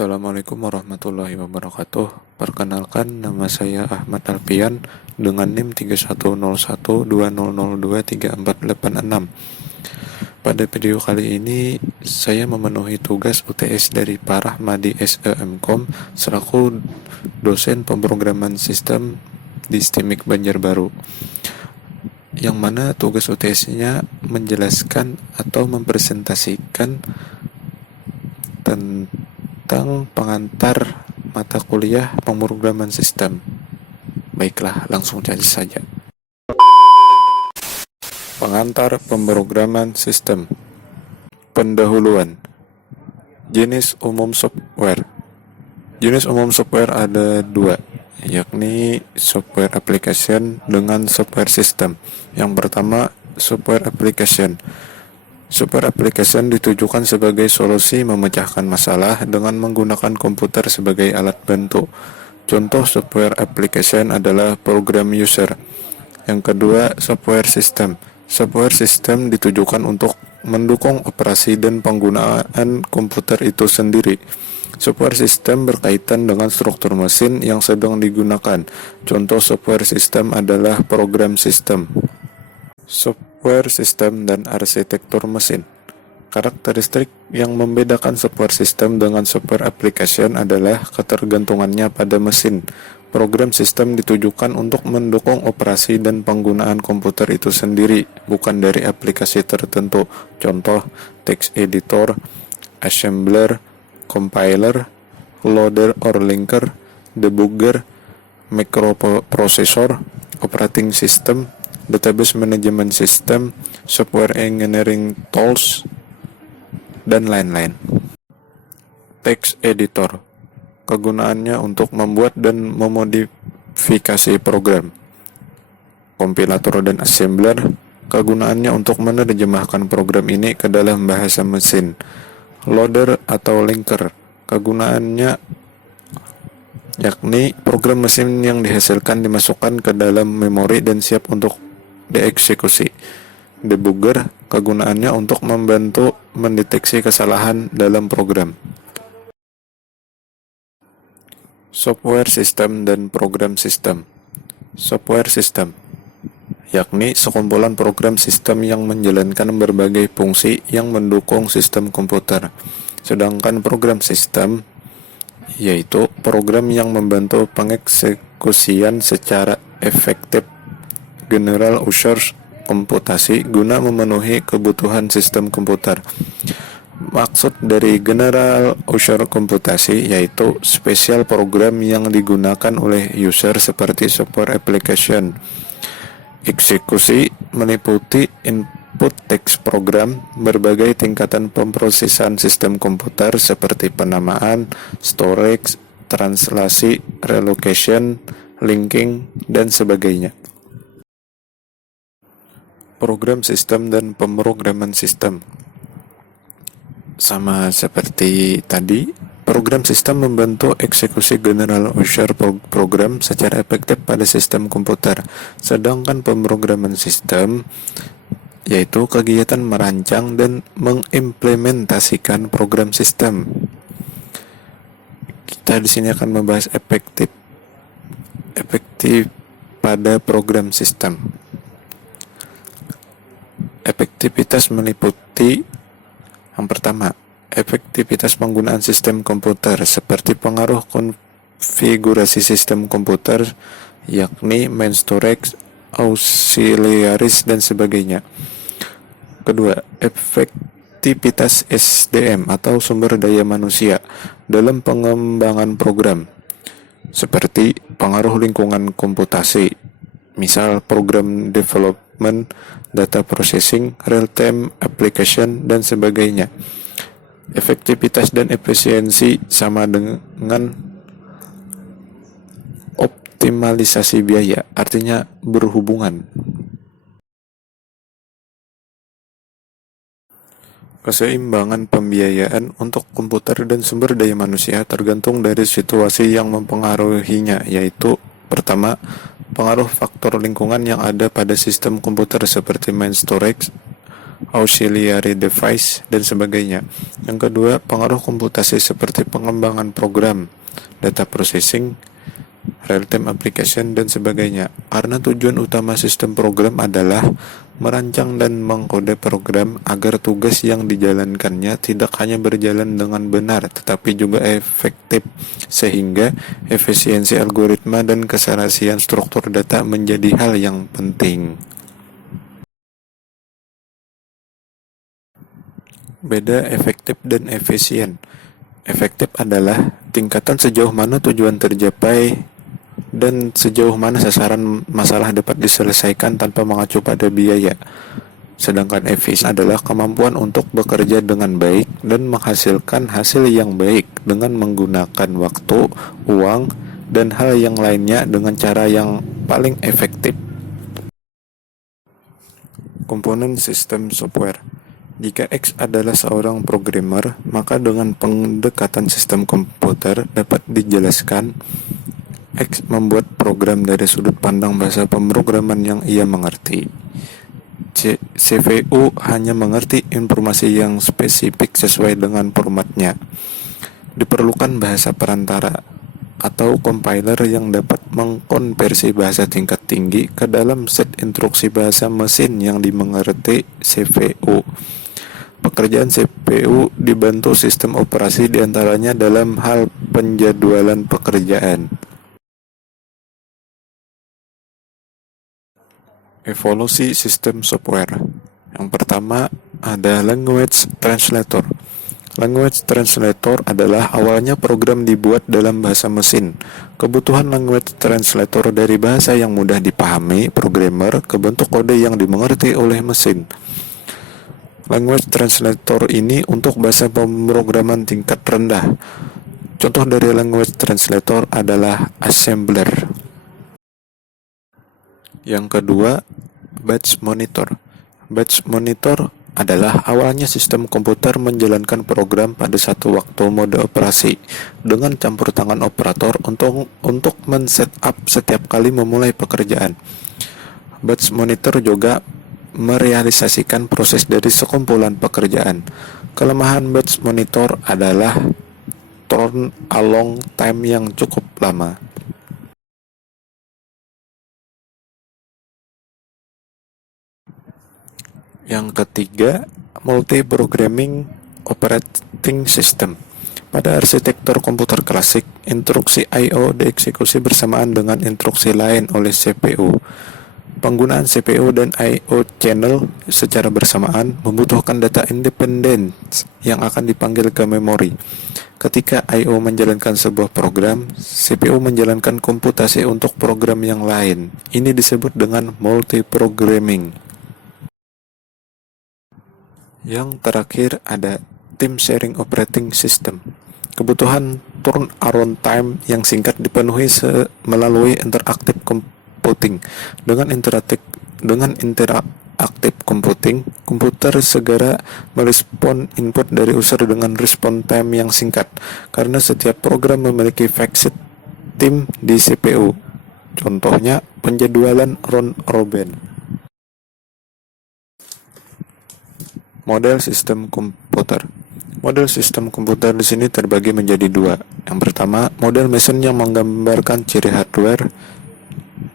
Assalamualaikum warahmatullahi wabarakatuh. Perkenalkan, nama saya Ahmad Alpian dengan NIM 310120023486. Pada video kali ini, saya memenuhi tugas UTS dari Pak Rahmadi SEMkom selaku dosen pemrograman sistem di STIMIK Banjarbaru, yang mana tugas UTS-nya menjelaskan atau mempresentasikan tentang pengantar mata kuliah pemrograman sistem. Baiklah, langsung saja. Pengantar pemrograman sistem. Pendahuluan. Jenis umum software. Jenis umum software ada dua, yakni software application dengan software system. Yang pertama, software application. Software application ditujukan sebagai solusi memecahkan masalah dengan menggunakan komputer sebagai alat bantu. Contoh software application adalah program user. Yang kedua, software system. Software system ditujukan untuk mendukung operasi dan penggunaan komputer itu sendiri. Software system berkaitan dengan struktur mesin yang sedang digunakan. Contoh software system adalah program system. Software system dan arsitektur mesin. Karakteristik yang membedakan software system dengan software application adalah ketergantungannya pada mesin. Program system ditujukan untuk mendukung operasi dan penggunaan komputer itu sendiri, bukan dari aplikasi tertentu. Contoh, text editor, assembler, compiler, loader or linker, debugger, microprocessor, operating system, database management system, software engineering tools, dan lain-lain. Text editor. Kegunaannya untuk membuat dan memodifikasi program. Kompilator dan assembler. Kegunaannya untuk menerjemahkan program ini ke dalam bahasa mesin. Loader atau linker. Kegunaannya yakni program mesin yang dihasilkan dimasukkan ke dalam memori dan siap untuk dieksekusi. Debugger, kegunaannya untuk membantu mendeteksi kesalahan dalam program. Software system dan program system. Software system yakni sekumpulan program sistem yang menjalankan berbagai fungsi yang mendukung sistem komputer. Sedangkan program sistem yaitu program yang membantu pengeksekusian secara efektif general user komputasi guna memenuhi kebutuhan sistem komputer. Maksud dari general user komputasi yaitu spesial program yang digunakan oleh user seperti software application. Eksekusi meliputi input teks program, berbagai tingkatan pemrosesan sistem komputer seperti penamaan, storage, translasi, relocation, linking, dan sebagainya. Program sistem dan pemrograman sistem. Sama seperti tadi, program sistem membantu eksekusi general user program secara efektif pada sistem komputer. Sedangkan pemrograman sistem yaitu kegiatan merancang dan mengimplementasikan program sistem. Kita di sini akan membahas efektif pada program sistem. Efektivitas meliputi yang pertama, efektivitas penggunaan sistem komputer seperti pengaruh konfigurasi sistem komputer yakni main storage, auxiliaries, dan sebagainya. Kedua, efektivitas SDM atau sumber daya manusia dalam pengembangan program seperti pengaruh lingkungan komputasi, misal program development, data processing, real-time application, dan sebagainya. Efektivitas dan efisiensi sama dengan optimalisasi biaya, artinya berhubungan. Keseimbangan pembiayaan untuk komputer dan sumber daya manusia tergantung dari situasi yang mempengaruhinya, yaitu pertama, pengaruh faktor lingkungan yang ada pada sistem komputer seperti main storage, auxiliary device, dan sebagainya. Yang kedua, pengaruh komputasi seperti pengembangan program, data processing, real-time application, dan sebagainya. Karena tujuan utama sistem program adalah merancang dan mengkode program agar tugas yang dijalankannya tidak hanya berjalan dengan benar, tetapi juga efektif, sehingga efisiensi algoritma dan keserasian struktur data menjadi hal yang penting. Beda efektif dan efisien. Efektif adalah tingkatan sejauh mana tujuan tercapai dan sejauh mana sasaran masalah dapat diselesaikan tanpa mengacu pada biaya. Sedangkan efisien adalah kemampuan untuk bekerja dengan baik dan menghasilkan hasil yang baik dengan menggunakan waktu, uang, dan hal yang lainnya dengan cara yang paling efektif. Komponen sistem software. Jika X adalah seorang programmer, maka dengan pendekatan sistem komputer dapat dijelaskan X membuat program dari sudut pandang bahasa pemrograman yang ia mengerti. CPU hanya mengerti informasi yang spesifik sesuai dengan formatnya. Diperlukan bahasa perantara atau compiler yang dapat mengkonversi bahasa tingkat tinggi ke dalam set instruksi bahasa mesin yang dimengerti CPU. Pekerjaan CPU dibantu sistem operasi diantaranya dalam hal penjadwalan pekerjaan. Evolusi sistem software. Yang pertama ada language translator. Language translator adalah awalnya program dibuat dalam bahasa mesin. Kebutuhan language translator dari bahasa yang mudah dipahami programmer ke bentuk kode yang dimengerti oleh mesin. Language translator ini untuk bahasa pemrograman tingkat rendah. Contoh dari language translator adalah assembler. Yang kedua, batch monitor. Batch monitor adalah awalnya sistem komputer menjalankan program pada satu waktu mode operasi dengan campur tangan operator untuk men-setup setiap kali memulai pekerjaan. Batch monitor juga merealisasikan proses dari sekumpulan pekerjaan. Kelemahan batch monitor adalah turn along time yang cukup lama. Yang ketiga, multi-programming operating system. Pada arsitektur komputer klasik, instruksi I/O dieksekusi bersamaan dengan instruksi lain oleh CPU. Penggunaan CPU dan I/O channel secara bersamaan membutuhkan data independen yang akan dipanggil ke memori. Ketika I/O menjalankan sebuah program, CPU menjalankan komputasi untuk program yang lain. Ini disebut dengan multi-programming. Yang terakhir ada team sharing operating system. Kebutuhan turnaround time yang singkat dipenuhi melalui interaktif computing. Dengan interaktif computing, komputer segera merespon input dari user dengan respon time yang singkat, karena setiap program memiliki fixed time di CPU. Contohnya penjadwalan round robin. Model sistem komputer. Model sistem komputer di sini terbagi menjadi dua. Yang pertama, model mesin yang menggambarkan ciri hardware,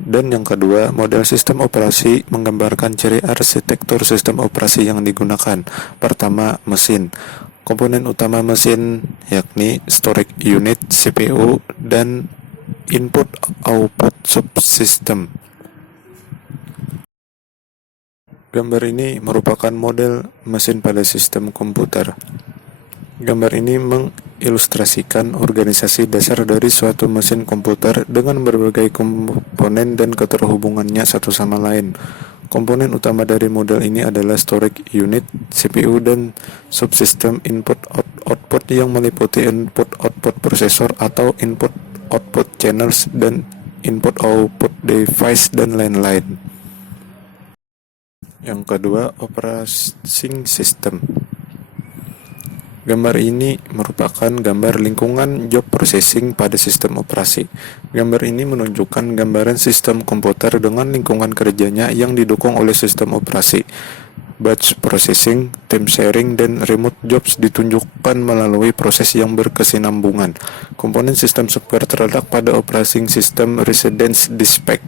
dan yang kedua, model sistem operasi menggambarkan ciri arsitektur sistem operasi yang digunakan. Pertama, mesin. Komponen utama mesin yakni storage unit, CPU, dan input-output subsystem. Gambar ini merupakan model mesin pada sistem komputer. Gambar ini mengilustrasikan organisasi dasar dari suatu mesin komputer dengan berbagai komponen dan keterhubungannya satu sama lain. Komponen utama dari model ini adalah storage unit, CPU, dan subsystem input-output yang meliputi input-output prosesor atau input-output channels dan input-output device dan lain-lain. Yang kedua, operating system. Gambar ini merupakan gambar lingkungan job processing pada sistem operasi. Gambar ini menunjukkan gambaran sistem komputer dengan lingkungan kerjanya yang didukung oleh sistem operasi. batch processing, time sharing, dan remote jobs ditunjukkan melalui proses yang berkesinambungan. Komponen sistem software terletak pada operating system residence dispatch.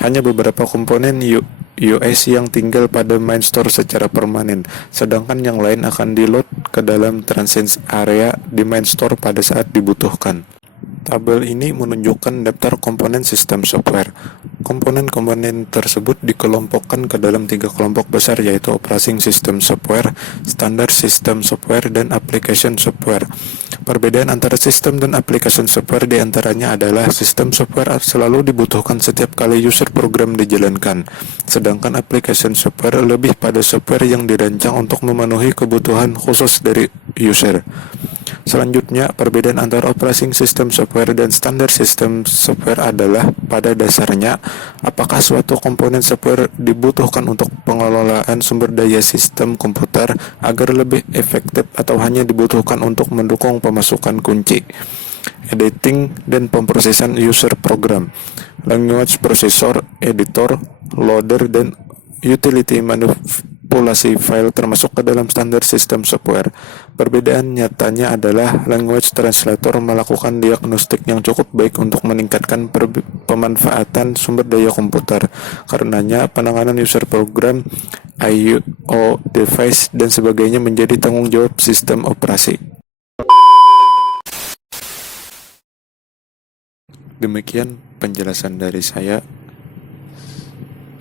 Hanya beberapa komponen OS yang tinggal pada main store secara permanen, sedangkan yang lain akan di-load ke dalam transit area di main store pada saat dibutuhkan. Tabel ini menunjukkan daftar komponen sistem software. Komponen-komponen tersebut dikelompokkan ke dalam 3 kelompok besar, yaitu operating system software, standard system software, dan application software. Perbedaan antara sistem dan application software diantaranya adalah sistem software selalu dibutuhkan setiap kali user program dijalankan, sedangkan application software lebih pada software yang dirancang untuk memenuhi kebutuhan khusus dari user. Selanjutnya, perbedaan antara operating system software dan standard system software adalah pada dasarnya apakah suatu komponen software dibutuhkan untuk pengelolaan sumber daya sistem komputer agar lebih efektif atau hanya dibutuhkan untuk mendukung pemasukan kunci, editing, dan pemrosesan user program, language processor, editor, loader, dan utility manipulasi file termasuk ke dalam standar sistem software. Perbedaan nyatanya adalah language translator melakukan diagnostik yang cukup baik untuk meningkatkan pemanfaatan sumber daya komputer. Karenanya, penanganan user program, I/O device, dan sebagainya menjadi tanggung jawab sistem operasi. Demikian penjelasan dari saya.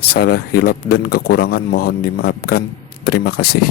Salah hilap dan kekurangan mohon dimaafkan. Terima kasih.